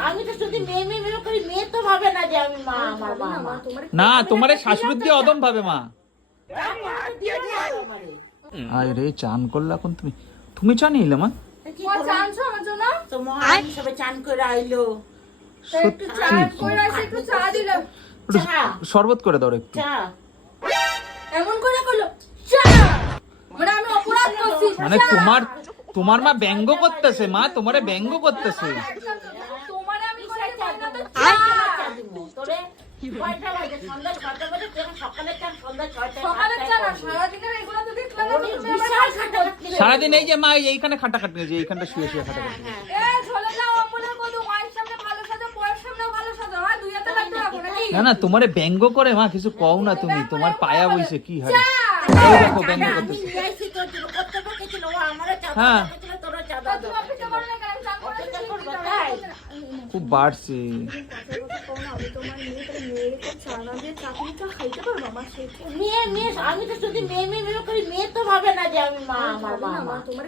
আমি তো শুধু মেয়ে মেয়ে মেয়ে করি, মেয়ে তো ভাবে না যে আমি মা, আমার মা। না তোমারে শাশুড়ি দিয়ে অদম ভাবে মা। আরে রে চান করলে এখন তুমি তুমি চান নিলে মা? চানছো আমার জন্য? তো মহারানী সবাই চান করে আইলো। একটু চান করে আসি, একটু চা দিলাম। শরবত করে দাও একটু। চা এমন করে করলো চা, মানে আমি অপরাধ করছি। মানে তোমার মা ব্যঙ্গ করতেছে মা, তোমারে ব্যঙ্গ করতেছে। তোমারে আমি করে চা না তো দিব। চা। তোরে কয়টা বাজে? সন্ধ্যা 6টা বাজে। তোরা সকালে চান, সন্ধ্যা 6টা। সকালে চা না, সারাদিনের এগুলো তো দেখলাম না। তুমি আমার বিশাল খাটাখাটনি। সারাদিন এই যে মা এইখানে খাটাখাটনি, যে এইখানটা শুয়ে শুয়ে খাটাখাটনি। চলে যাও অপরাধ করো, মায়ের সামনে ভালো সাজো, পরের সামনেও ভালো সাজো। হ্যাঁ, দুই হাতে লাগতে হবে নাকি? না না তোমারে ব্যঙ্গ করে মা, কিছু কও না তুমি, তোমার পায়া বইছে কি হারে। চা। এই দেখো ব্যঙ্গ আমি করতেছে। নিয়ে আইছি তোর জন্য। কত টাকা ছিল? ও আমারও চা হ্যাঁ। দাও ছিল, তোরও চা তা দাও। তুমি অপেক্ষা করো না কেন? চা করে অপেক্ষা আসি, করবা, চা তাই? খুব বাড়ছে। মেয়ে মেয়ে, আমি তো শুধু মেয়ে মেয়ে মেয়ে করি, মেয়ে তো ভাবে না যে আমি মা, আমার মা।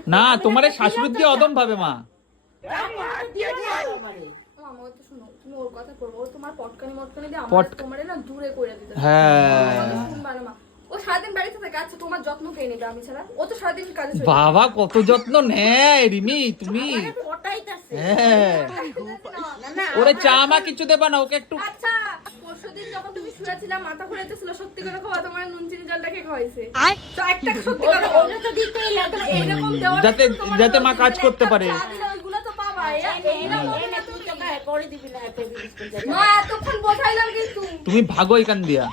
না তোমারে শাশুড়ি দিয়ে অদম ভাবে মা। মামা, ও তো শোনো, তুমি ওর কথা করবো, ও তোমার পটকানি মটকানি দিয়ে পট- তোমারে না দূরে করে দিতে। হ্যাঁ শুনবা না মা, ও সারাদিন বাড়িতে থাকে। আচ্ছা, তোমার যত্ন কে নেবে আমি ছাড়া? ও তো সারাদিন কাজে চলে যায়। বাবা কত যত্ন নেয় রিমি তুমি। হ্যাঁ না, না, ওরে চা মা কিছু দেবা না ওকে একটু। আচ্ছা, পরশুদিন যখন তুমি শুয়েছিলাম, মাথা ঘুরাইতেছিল, সত্যি করে খাওয়া, তোমার নুন চিনি জলটা কে খাওয়াইছে? তো একটা সত্যি কথা বলো। ওটা তো দিতেই লাগবে। এরকম দেওয়ার যাতে তোমার যাতে মা কাজ মানে করতে একটা পারে। চা দিলে ওইগুলো তো পাবা। এইরকম এই না, তুই তো গায়ে করে দিবি না, এত বিস্কুট। মা, এতক্ষণ বোঝাইলাম কিন্তু। তুমি ভাগো এখান দিয়া।